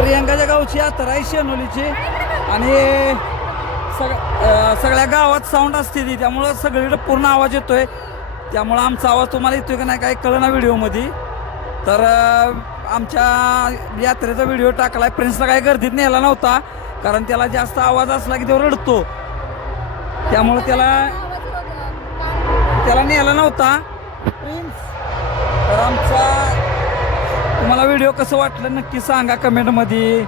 गावची यात्रा आहे शेनोलीची. आणि सग सगळ्या गावात साऊंड असते ती. त्यामुळं सगळीकडे पूर्ण आवाज येतोय. त्यामुळं आमचा आवाज तुम्हाला येतोय का नाही काय कळलं ना व्हिडिओमध्ये. तर आमच्या यात्रेचा व्हिडिओ टाकलाय. प्रिन्सला काही गर्दीत नेला नव्हता. कारण त्याला जास्त आवाज असला की तो रडतो. त्यामुळं त्याला त्याला नेला नव्हता. प्रिन्स तर आमचा तुम्हाला व्हिडिओ कसं वाटलं नक्की सांगा कमेंटमध्ये